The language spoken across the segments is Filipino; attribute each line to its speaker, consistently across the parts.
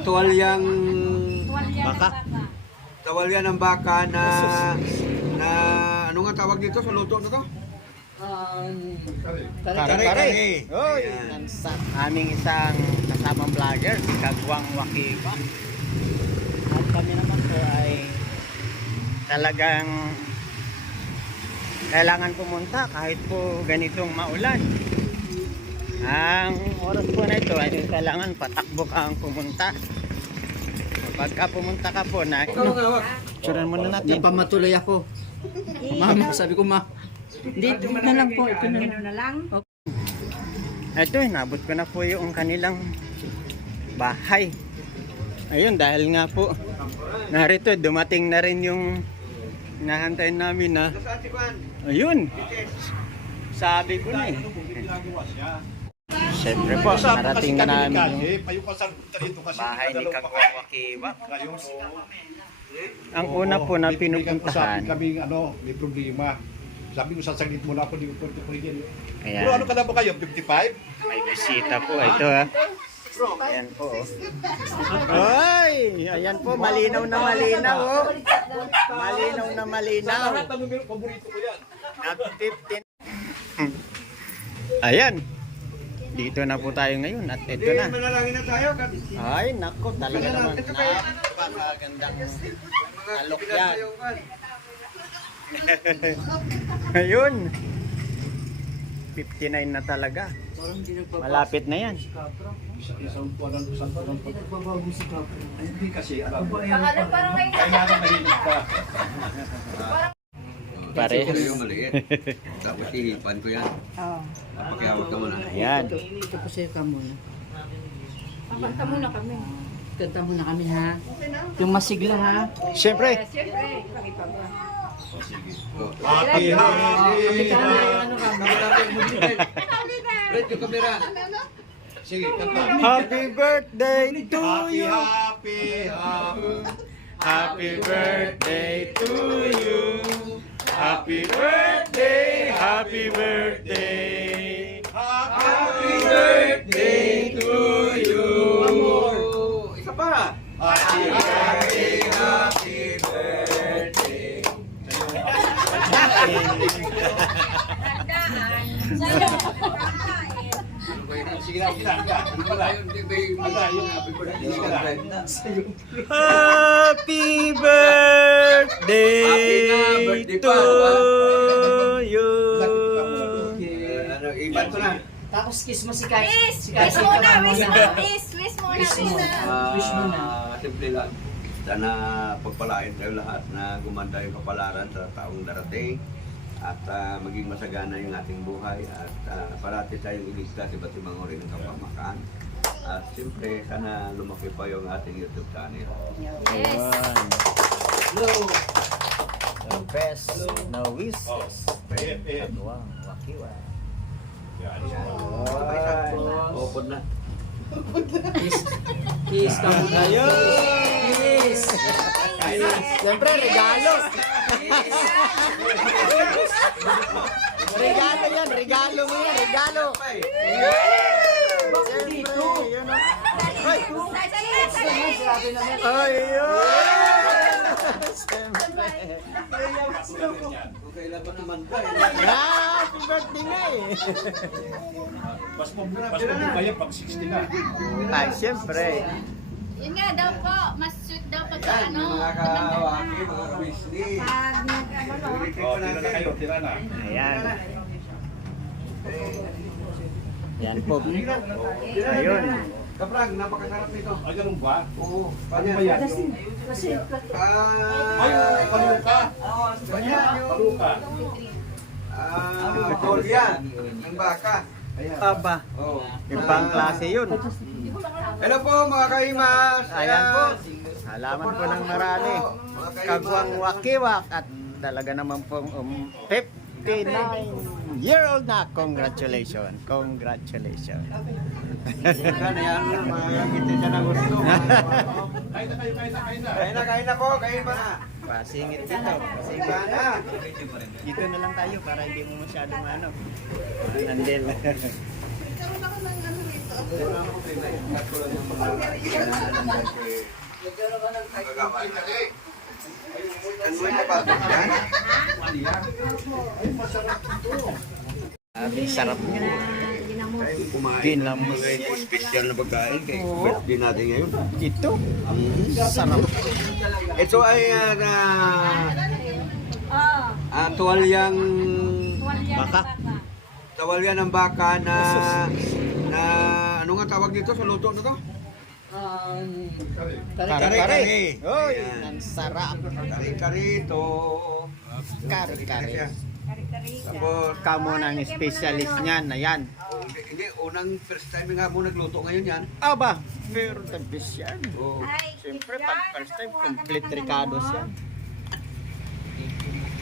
Speaker 1: tuwalyang
Speaker 2: Baka.
Speaker 1: tuwalya ng baka na na ano nga tawag dito sa luto na to?
Speaker 2: Kare-kare. Oy,
Speaker 1: Ayan.
Speaker 2: ang sa aming isang kasamang vlogger, si Kagwang Wakiba. At kami naman po ay talagang kailangan pumunta kahit po ganitong maulan. Ang oras po na ito ay kailangan patakbo ka ang pumunta. Pagka pumunta ka po na. Tsuran muna natin.
Speaker 3: Napamatuloy ako. Ma'am, sabi ko ma. Hindi, ito na lang po. Ito na lang.
Speaker 2: Ito, nabot ko na po yung kanilang bahay. Ayun, dahil nga po, narito, dumating na rin yung nahantayin namin na, ayun, sabi ko na eh. Siyempre po, narating na namin yung bahay ni Kagwang Wakiwa. Ang una po na pinupuntahan,
Speaker 4: kami ano, may problema. Sabi ko, sasaglit muna ako, di ko pwede ko rin. Pero ano
Speaker 2: ayan,
Speaker 4: ka na ba kayo? 55?
Speaker 2: may bisita po ito ha. Ayan po. oh. Ay, ayan po, malinaw na malinaw oh. Malinaw na malinaw.
Speaker 4: Lahat na numero, paborito ko yan.
Speaker 2: At 15. Ayan. Dito na po tayo ngayon at ito na.
Speaker 1: manalangin na tayo.
Speaker 2: Ay, nako, talaga naman. Napakagandang
Speaker 1: Mga
Speaker 2: alok yan. Ayun. 59 na talaga. Malapit na yan.
Speaker 4: Isa, isang tuwan ng isang tuwan ng Ay, Hindi kasi, alam
Speaker 5: parang may
Speaker 4: Kailangan mahilig ka.
Speaker 2: Parehas.
Speaker 1: Ito yung maliit. Tapos hihipan ko yan.
Speaker 5: Oo.
Speaker 1: Pakihawak ka muna.
Speaker 2: Ayan.
Speaker 3: Ito po sa'yo ka muna.
Speaker 5: Papanta muna kami.
Speaker 3: Kanta muna kami ha. Yung masigla ha.
Speaker 2: Siyempre,
Speaker 5: Siyempre, pakita ba?
Speaker 1: Oh.
Speaker 4: Happy,
Speaker 3: ka ba?
Speaker 1: Red yung camera.
Speaker 4: Sige,
Speaker 2: happy birthday to you.
Speaker 4: happy, happy.
Speaker 2: Happy birthday to you. Happy birthday, happy birthday.
Speaker 4: Happy
Speaker 2: birthday to you.
Speaker 1: Oh, isa pa.
Speaker 4: Happy, happy, happy. Sige na, sige na, sige na. Hindi
Speaker 1: happy birthday?
Speaker 4: Na.
Speaker 2: Happy to you.
Speaker 1: Ano, iban ko na.
Speaker 3: Tapos kiss mo si Kai.
Speaker 5: Wish!
Speaker 3: Si Kai.
Speaker 5: Wish muna! Wish muna! Wish! Wish muna!
Speaker 3: Wish muna.
Speaker 5: na!
Speaker 3: Wish mo na.
Speaker 1: Ah, Simple lang. Sana pagpalain tayo lahat na gumanda yung kapalaran sa taong darating at ah, maging masagana yung ating buhay at ah, parati tayong iligtas iba't ibang uri ng kapamakan. At siyempre, sana lumaki pa yung ating YouTube channel.
Speaker 5: Yes!
Speaker 2: The best na wishes.
Speaker 4: Eh, eh.
Speaker 2: Wow, wakiwa.
Speaker 1: Open na.
Speaker 3: Kiss ka muna. Kiss.
Speaker 2: Siyempre, regalo. Regalo yan, regalo mo yan, regalo. Siyempre, yun o. Ay, ay,
Speaker 1: ba?
Speaker 2: Ah, Happy birthday nga eh.
Speaker 4: Mas kayo pag 60 na.
Speaker 2: Ay, siyempre.
Speaker 5: Yun nga daw po, mas sweet daw pag
Speaker 1: Yan,
Speaker 5: ano.
Speaker 1: mga kawaki, mga Weasley.
Speaker 5: Pag nag-ano,
Speaker 4: Oh, tira na kayo, tira na.
Speaker 2: Ayan. Yan po. Ayun.
Speaker 1: Kaprang, napakasarap nito.
Speaker 4: Ay, ganun ba?
Speaker 1: Oo.
Speaker 4: Ano ba yan? Ay,
Speaker 1: Ah,
Speaker 4: paluka.
Speaker 1: Ganyan yung
Speaker 4: Paluka.
Speaker 1: ah, Dolian, ng baka.
Speaker 2: Aba,
Speaker 1: Oh.
Speaker 2: ibang klase yun.
Speaker 1: Hello po mga kaimas.
Speaker 2: Ayan po. Halaman po ng marami. Kagwang wakiwak at talaga naman pong um, 59 year old na. Congratulations. Congratulations.
Speaker 1: Ng.
Speaker 4: Kain na kain na, kain na.
Speaker 1: Kain na, na po, kain pa na.
Speaker 2: Pasingit dito.
Speaker 1: Kain pa na.
Speaker 2: Dito na lang tayo para hindi mo masyadong ano. Nandel.
Speaker 1: Ano yung kapatid yan?
Speaker 2: Sabi, sarap niya.
Speaker 1: Kumain.
Speaker 2: Ginamos.
Speaker 1: Special na pagkain kay birthday natin ngayon.
Speaker 2: Ito, sarap.
Speaker 1: Ito ay uh, na
Speaker 5: Oh,
Speaker 1: ah, tuwalyang
Speaker 5: tuwalya
Speaker 2: Baka.
Speaker 5: ng baka.
Speaker 1: tuwalya ng baka na na ano nga tawag dito sa luto na to?
Speaker 2: Kare-kare. Oy,
Speaker 1: Ayan.
Speaker 2: ang sarap.
Speaker 1: Kari-kari ito.
Speaker 2: Kare-kare.
Speaker 1: Tapos,
Speaker 2: Kamo ng specialist niyan na yan.
Speaker 1: hindi, hindi, unang first time nga mo nagluto ngayon yan.
Speaker 2: Aba, pero the best yan.
Speaker 1: Oh.
Speaker 5: Ay,
Speaker 2: Siyempre, pag first time, complete ricados yan.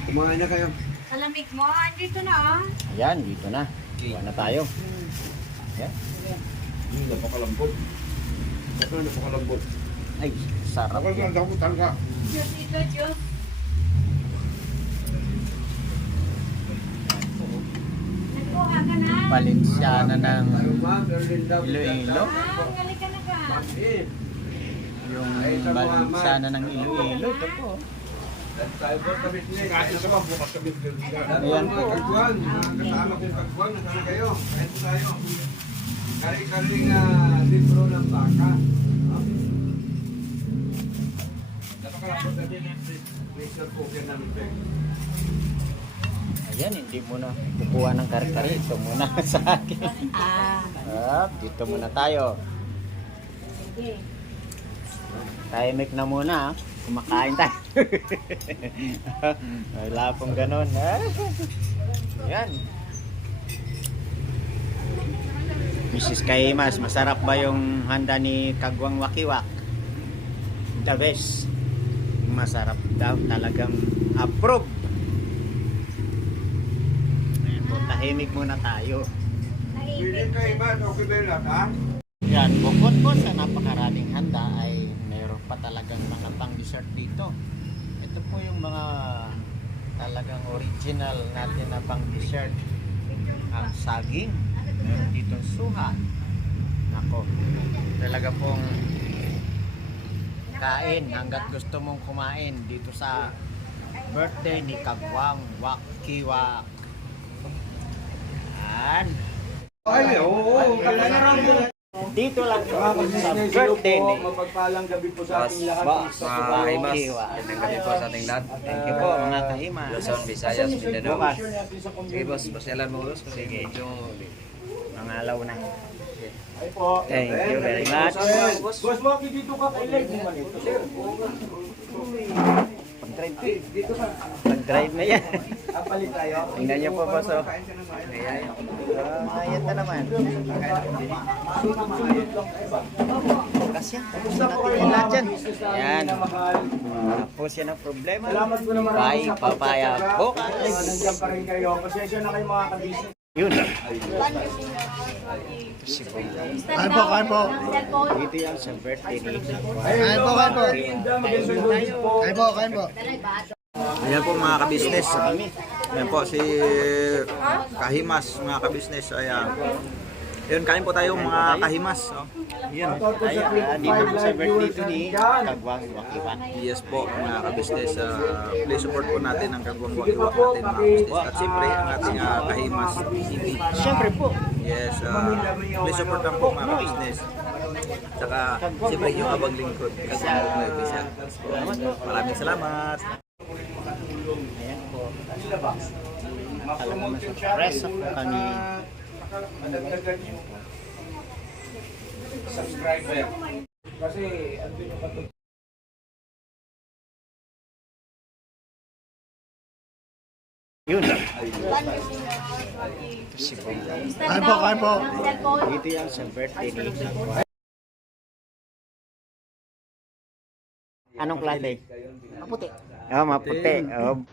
Speaker 1: Kumain na kayo.
Speaker 5: Malamig mo, andito na ah.
Speaker 2: Ayan, dito na. Kuha na tayo. Ayan.
Speaker 4: Hmm, napakalambot. Ito napakalambot.
Speaker 2: Ay, sarap
Speaker 4: Ako lang daw talaga.
Speaker 5: Diyos ito, Diyos. Na.
Speaker 2: Valenciana ng. Iloilo.
Speaker 5: Na.
Speaker 2: Yung Valenciana ng Iloilo. Ito po.
Speaker 4: Na.
Speaker 2: Ayan po.
Speaker 1: Kasama kong? Kain po tayo. Kari-kari nga libro ng baka. Na.
Speaker 2: Ayan, hindi mo na kukuha ng kare-kare. Ito muna sa akin.
Speaker 5: Ah,
Speaker 2: dito muna tayo.
Speaker 5: sige.
Speaker 2: Tahimik na muna. ah. Kumakain tayo. Wala pong ganun. ah. Ayan. Mrs. Kaimas, masarap ba yung handa ni Kagwang Wakiwak? The best. Masarap daw. Talagang approve. Ayan po, tahimik muna tayo.
Speaker 1: Willing kayo ba? Okay lahat, ha?
Speaker 2: Yan, bukod po sa napakaraming handa ay mayroon pa talagang mga pang-dessert dito. Ito po yung mga talagang original natin na pang-dessert. Ang saging, meron dito suha. Nako, talaga pong kain hanggat gusto mong kumain dito sa birthday ni Kagwang Wakiwak. Yan.
Speaker 1: Ay, oo,
Speaker 2: Dito lang po sa birthday ni
Speaker 1: Mapagpalang gabi po sa ating lahat.
Speaker 2: Boss,
Speaker 6: Mga
Speaker 2: Wakiwak.
Speaker 6: magandang gabi po sa ating lahat.
Speaker 2: Thank you po mga kahimas.
Speaker 6: Luzon, Visayas, Mindanao. Sige boss, pasyalan mo boss kasi medyo
Speaker 2: mga alaw na.
Speaker 4: Ay po.
Speaker 2: Thank you very much.
Speaker 4: Boss, Maki, dito ka kay Leg manito. Sir,
Speaker 2: Pag-drive, pag-drive na yan.
Speaker 1: Kapalit tayo.
Speaker 2: Tingnan niyo po boss. Oh.
Speaker 1: Ng maayos.
Speaker 2: Ah, Mayat na naman. Kasya, tapos na natin yung lahat. Yan. Tapos yan ang problema.
Speaker 4: Salamat po naman.
Speaker 2: Bye, papaya. Bukas.
Speaker 4: Nandiyan pa rin kayo. Pasensya na kayo mga kabisnes.
Speaker 2: Yun.
Speaker 5: Kain po, kain po.
Speaker 2: Dito yan sa birthday ni
Speaker 4: kain po. Kain po.
Speaker 2: Kain po,
Speaker 4: kain po.
Speaker 6: Ayan po mga kabisnes. Ayan po si Kahimas mga kabisnes. Ayan. Ayun, kain po tayo mga Kahimas. Oh.
Speaker 2: Yun. Ay, ah, dito po sa birthday ni Kagwang Wakiwak.
Speaker 6: Yes po mga kabisnes. Uh, please support po natin ang kagwang wakiwak natin mga kabisnes. At siyempre ang ating uh, Kahimas TV.
Speaker 2: Siyempre po.
Speaker 6: Yes, uh, please support lang po mga kabisnes. Tsaka siyempre yung abang lingkod. Kagwang may bisa. Maraming salamat.
Speaker 2: Ayan po. Talagang nasa-press ako kami.
Speaker 4: Subscriber. Kasi, andun yung katulad.
Speaker 2: Yun.
Speaker 5: Kain po, kain po.
Speaker 2: Dito yan sa birthday ni Kagwang. Anong klase? Maputi. Oh, maputi. Oh.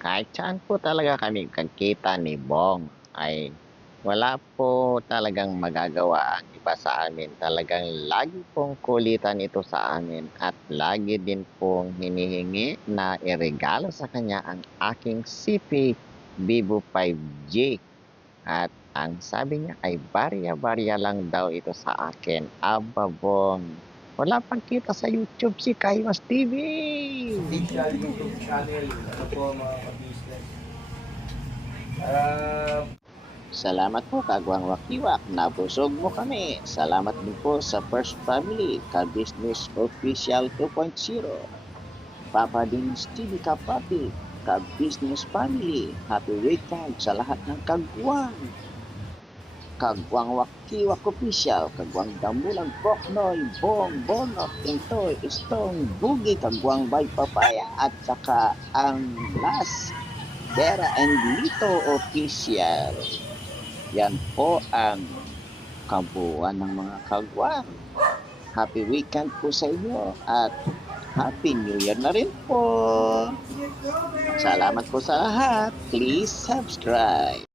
Speaker 2: Kahit saan po talaga kami kakita ni Bong ay wala po talagang magagawa ang iba sa amin. Talagang lagi pong kulitan ito sa amin at lagi din pong hinihingi na iregalo sa kanya ang aking CP Vivo 5G. At
Speaker 7: Ang sabi niya ay barya-barya lang daw ito sa akin. Ababong. Wala pang kita sa YouTube si Kaiwas TV.
Speaker 6: Official YouTube channel. Ano po mga ka-business? Ah,
Speaker 7: Salamat po kagwang wakiwak. Nabusog mo kami. Salamat din po sa First Family, Ka-Business Official 2.0. Papa Dins TV Kapapi, Ka-Business Family. Happy weekend sa lahat ng kagwang. Kagwang Wakiwak Official, Kagwang Damulang Boknoy, Bong, Bonok, Tintoy, Istong, Bugi, Kagwang Bay Papaya, at saka ang last, Dera and Lito Official. Yan po ang kabuuan ng mga kagwang. Happy weekend po sa inyo at Happy New Year na rin po. Salamat po sa lahat. Please subscribe.